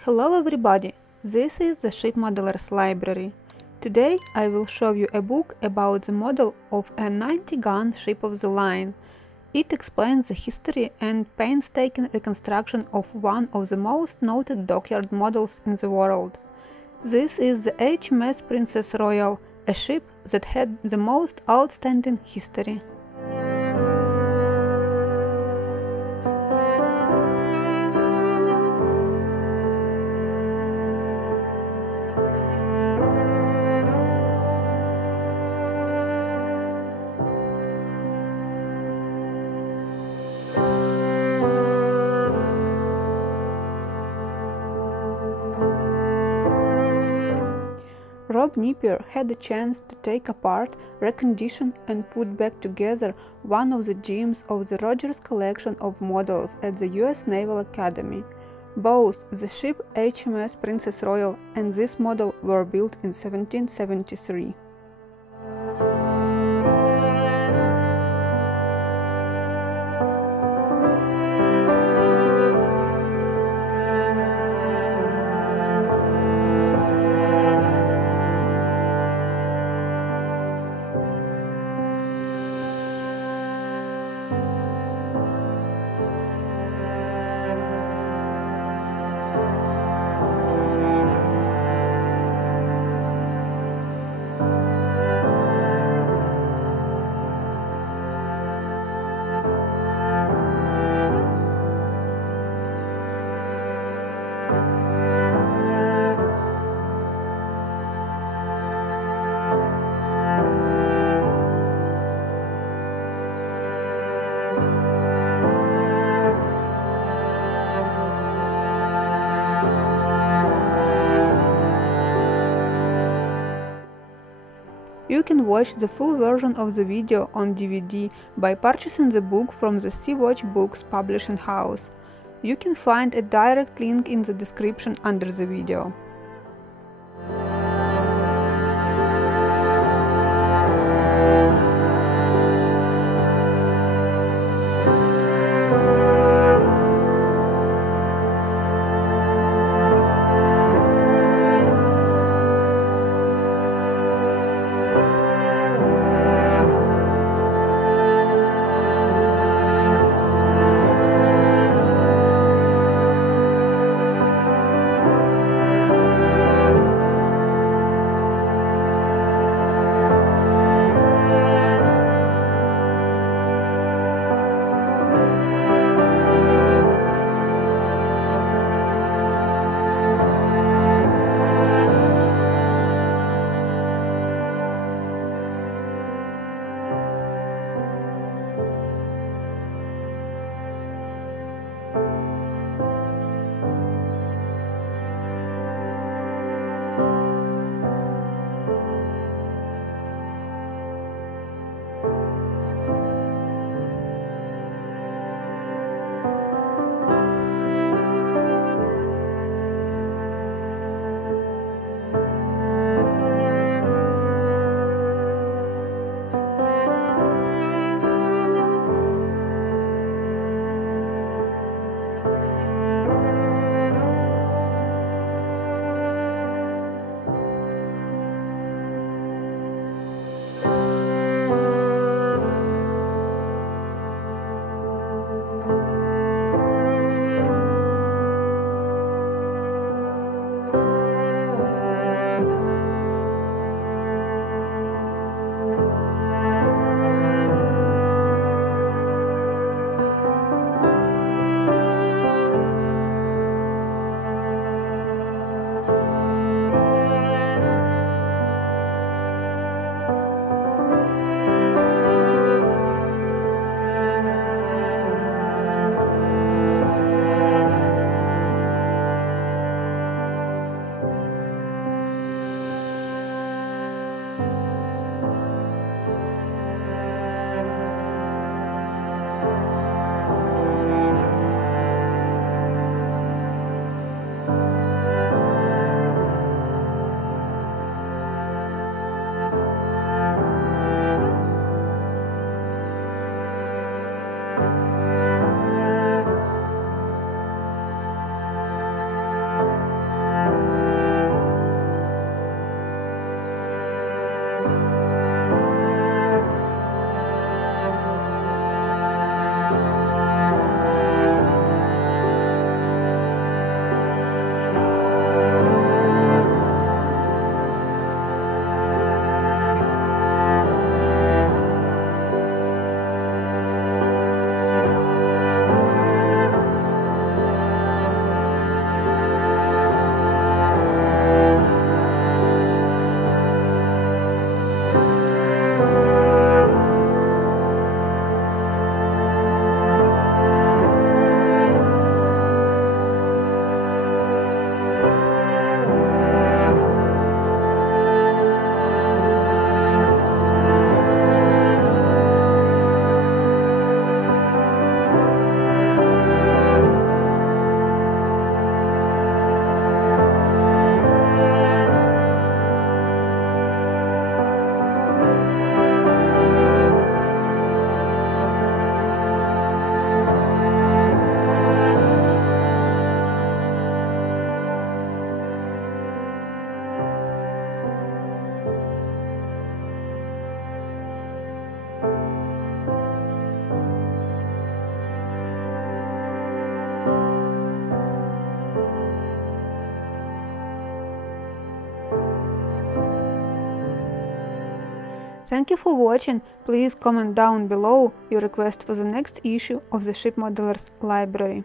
Hello everybody, this is the Ship Modelers Library. Today I will show you a book about the model of a 90-gun ship of the line. It explains the history and painstaking reconstruction of one of the most noted dockyard models in the world. This is the HMS Princess Royal, a ship that had the most outstanding history. Rob Napier had the chance to take apart, recondition and put back together one of the gems of the Rogers collection of models at the US Naval Academy. Both the ship HMS Princess Royal and this model were built in 1773. You can watch the full version of the video on DVD by purchasing the book from the Sea-Watch Books publishing house. You can find a direct link in the description under the video. Thank you for watching. Please comment down below your request for the next issue of the Ship Modelers library.